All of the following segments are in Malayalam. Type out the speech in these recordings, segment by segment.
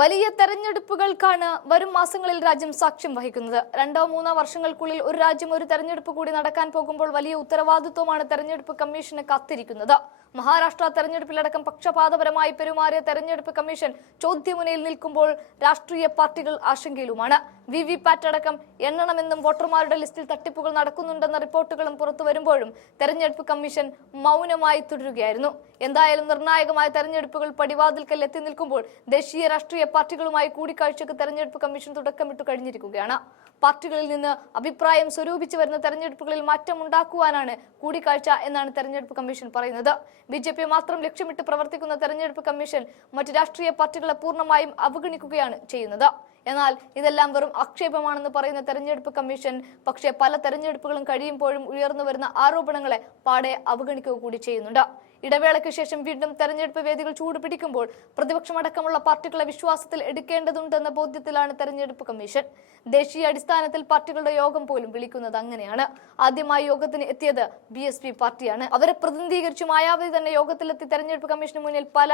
വലിയ തെരഞ്ഞെടുപ്പുകൾക്കാണ് വരും മാസങ്ങളിൽ രാജ്യം സാക്ഷ്യം വഹിക്കുന്നത്. രണ്ടോ മൂന്നോ വർഷങ്ങൾക്കുള്ളിൽ ഒരു രാജ്യം ഒരു തെരഞ്ഞെടുപ്പ് കൂടി നടക്കാൻ പോകുമ്പോൾ വലിയ ഉത്തരവാദിത്വമാണ് തെരഞ്ഞെടുപ്പ് കമ്മീഷന് കാത്തിരിക്കുന്നത്. മഹാരാഷ്ട്ര തെരഞ്ഞെടുപ്പിലടക്കം പക്ഷപാതപരമായി പെരുമാറിയ തെരഞ്ഞെടുപ്പ് കമ്മീഷൻ ചോദ്യമുനയിൽ നിൽക്കുമ്പോൾ രാഷ്ട്രീയ പാർട്ടികൾ ആശങ്കയിലുമാണ്. വി വി പാറ്റ് അടക്കം എണ്ണണമെന്നും വോട്ടർമാരുടെ ലിസ്റ്റിൽ തട്ടിപ്പുകൾ നടക്കുന്നുണ്ടെന്ന റിപ്പോർട്ടുകളും പുറത്തു വരുമ്പോഴും തെരഞ്ഞെടുപ്പ് കമ്മീഷൻ മൗനമായി തുടരുകയായിരുന്നു. എന്തായാലും നിർണായകമായ തെരഞ്ഞെടുപ്പുകൾ പടിവാതിൽക്കൽ എത്തി നിൽക്കുമ്പോൾ ദേശീയ രാഷ്ട്രീയ പാർട്ടികളുമായി കൂടിക്കാഴ്ചയ്ക്ക് തെരഞ്ഞെടുപ്പ് കമ്മീഷൻ തുടക്കമിട്ടു കഴിഞ്ഞിരിക്കുകയാണ്. പാർട്ടികളിൽ നിന്ന് അഭിപ്രായം സ്വരൂപിച്ചു വരുന്ന തെരഞ്ഞെടുപ്പുകളിൽ മാറ്റമുണ്ടാക്കുവാനാണ് കൂടിക്കാഴ്ച എന്നാണ് തെരഞ്ഞെടുപ്പ് കമ്മീഷൻ പറയുന്നത്. ബി മാത്രം ലക്ഷ്യമിട്ട് പ്രവർത്തിക്കുന്ന തെരഞ്ഞെടുപ്പ് കമ്മീഷൻ മറ്റ് രാഷ്ട്രീയ പാർട്ടികളെ പൂർണമായും അവഗണിക്കുകയാണ് ചെയ്യുന്നത്. എന്നാൽ ഇതെല്ലാം വെറും ആക്ഷേപമാണെന്ന് പറയുന്ന തെരഞ്ഞെടുപ്പ് കമ്മീഷൻ പക്ഷേ പല തെരഞ്ഞെടുപ്പുകളും കഴിയുമ്പോഴും ഉയർന്നു വരുന്ന ആരോപണങ്ങളെ പാടെ അവഗണിക്കുക കൂടി ചെയ്യുന്നുണ്ട്. ഇടവേളയ്ക്ക് ശേഷം വീണ്ടും തെരഞ്ഞെടുപ്പ് വേദികൾ ചൂടുപിടിക്കുമ്പോൾ പ്രതിപക്ഷമടക്കമുള്ള പാർട്ടികളെ വിശ്വാസത്തിൽ എടുക്കേണ്ടതുണ്ടെന്ന ബോധ്യത്തിലാണ് തെരഞ്ഞെടുപ്പ് കമ്മീഷൻ. ദേശീയ അടിസ്ഥാനത്തിൽ പാർട്ടികളുടെ യോഗം പോലും വിളിക്കുന്നത് അങ്ങനെയാണ്. ആദ്യമായി യോഗത്തിന് എത്തിയത് ബി എസ് പി പാർട്ടിയാണ്. അവരെ പ്രതിനിധീകരിച്ച് മായാവതി തന്നെ യോഗത്തിലെത്തി തെരഞ്ഞെടുപ്പ് കമ്മീഷന് മുന്നിൽ പല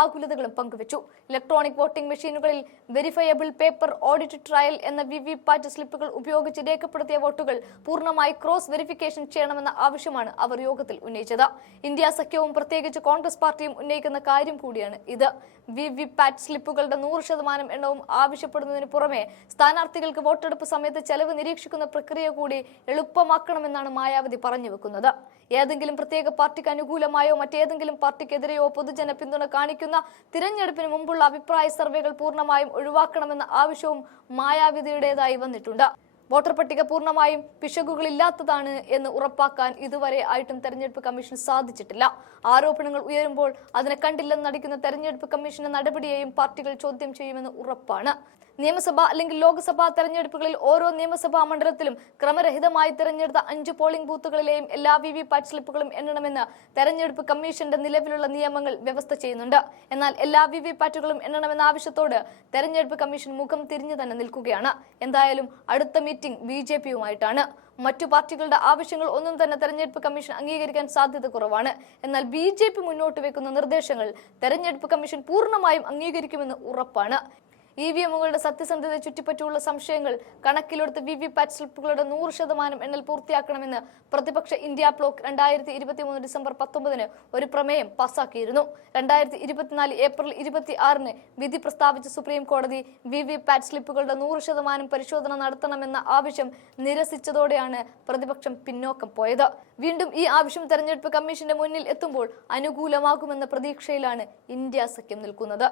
ആകുലതകളും പങ്കുവച്ചു. ഇലക്ട്രോണിക് വോട്ടിംഗ് മെഷീനുകളിൽ വെരിഫയബിൾ പേപ്പർ ഓഡിറ്റ് ട്രയൽ എന്ന വി വി പാറ്റ് സ്ലിപ്പുകൾ ഉപയോഗിച്ച് രേഖപ്പെടുത്തിയ വോട്ടുകൾ പൂർണമായി ക്രോസ് വെരിഫിക്കേഷൻ ചെയ്യണമെന്ന ആവശ്യമാണ് അവർ യോഗത്തിൽ ഉന്നയിച്ചത്. ഇന്ത്യ സഖ്യവും പ്രത്യേകിച്ച് കോൺഗ്രസ് പാർട്ടിയും ഉന്നയിക്കുന്ന കാര്യം കൂടിയാണ് ഇത്. വി. വി. പാറ്റ് സ്ലിപ്പുകളുടെ നൂറ് ശതമാനം എണ്ണവും ആവശ്യപ്പെടുന്നതിന് പുറമെ സ്ഥാനാർത്ഥികൾക്ക് വോട്ടെടുപ്പ് സമയത്ത് ചെലവ് നിരീക്ഷിക്കുന്ന പ്രക്രിയ കൂടി എളുപ്പമാക്കണമെന്നാണ് മായാവതി പറഞ്ഞു വെക്കുന്നത്. ഏതെങ്കിലും പ്രത്യേക പാർട്ടിക്ക് അനുകൂലമായോ മറ്റേതെങ്കിലും പാർട്ടിക്കെതിരെയോ പൊതുജന പിന്തുണ കാണിക്കുന്ന തിരഞ്ഞെടുപ്പിന് മുമ്പുള്ള അഭിപ്രായ സർവേകൾ പൂർണമായും ഒഴിവാക്കണമെന്ന ആവശ്യവും മായാവതിയുടേതായി വന്നിട്ടുണ്ട്. വോട്ടർ പട്ടിക പൂർണമായും പിശകുകളില്ലാത്തതാണ് എന്ന് ഉറപ്പാക്കാൻ ഇതുവരെ ആയിട്ടും തെരഞ്ഞെടുപ്പ് കമ്മീഷൻ സാധിച്ചിട്ടില്ല. ആരോപണങ്ങൾ ഉയരുമ്പോൾ അതിനെ കണ്ടില്ലെന്ന് നടിക്കുന്ന തെരഞ്ഞെടുപ്പ് കമ്മീഷന്റെ നടപടിയെയും പാർട്ടികൾ ചോദ്യം ചെയ്യുമെന്ന് ഉറപ്പാണ്. നിയമസഭ അല്ലെങ്കിൽ ലോക്സഭാ തെരഞ്ഞെടുപ്പുകളിൽ ഓരോ നിയമസഭാ മണ്ഡലത്തിലും ക്രമരഹിതമായി തെരഞ്ഞെടുത്ത അഞ്ച് പോളിംഗ് ബൂത്തുകളിലെയും എല്ലാ വി വി പാറ്റ് സ്ലിപ്പുകളും എണ്ണണമെന്ന് തെരഞ്ഞെടുപ്പ് കമ്മീഷന്റെ നിലവിലുള്ള നിയമങ്ങൾ വ്യവസ്ഥ ചെയ്യുന്നുണ്ട്. എന്നാൽ എല്ലാ വി വി പാറ്റുകളും എണ്ണണമെന്ന ആവശ്യത്തോട് തെരഞ്ഞെടുപ്പ് കമ്മീഷൻ മുഖം തിരിഞ്ഞു തന്നെ നിൽക്കുകയാണ്. എന്തായാലും അടുത്ത മീറ്റിംഗ് ബി ജെ പിയുമായിട്ടാണ്. മറ്റു പാർട്ടികളുടെ ആവശ്യങ്ങൾ ഒന്നും തന്നെ തെരഞ്ഞെടുപ്പ് കമ്മീഷൻ അംഗീകരിക്കാൻ സാധ്യത കുറവാണ്. എന്നാൽ ബി ജെ പി മുന്നോട്ട് വെക്കുന്ന നിർദ്ദേശങ്ങൾ തെരഞ്ഞെടുപ്പ് കമ്മീഷൻ പൂർണമായും അംഗീകരിക്കുമെന്ന് ഉറപ്പാണ്. ഇ വി എമ്മുകളുടെ സത്യസന്ധത ചുറ്റിപ്പറ്റിയുള്ള സംശയങ്ങൾ കണക്കിലെടുത്ത് വി വി പാറ്റ് സ്ലിപ്പുകളുടെ നൂറ് ശതമാനം എണ്ണൽ പൂർത്തിയാക്കണമെന്ന് പ്രതിപക്ഷ ഇന്ത്യ ബ്ലോക്ക് രണ്ടായിരത്തി ഇരുപത്തിമൂന്ന് ഡിസംബർ പത്തൊമ്പതിന് ഒരു പ്രമേയം പാസാക്കിയിരുന്നു. രണ്ടായിരത്തി ഇരുപത്തിനാല് ഏപ്രിൽ ഇരുപത്തി ആറിന് വിധി പ്രസ്താവിച്ച സുപ്രീം കോടതി വി വി പാറ്റ് സ്ലിപ്പുകളുടെ നൂറ് ശതമാനം പരിശോധന നടത്തണമെന്ന ആവശ്യം നിരസിച്ചതോടെയാണ് പ്രതിപക്ഷം പിന്നോക്കം പോയത്. വീണ്ടും ഈ ആവശ്യം തെരഞ്ഞെടുപ്പ് കമ്മീഷന്റെ മുന്നിൽ എത്തുമ്പോൾ അനുകൂലമാകുമെന്ന പ്രതീക്ഷയിലാണ് ഇന്ത്യ സഖ്യം നിൽക്കുന്നത്.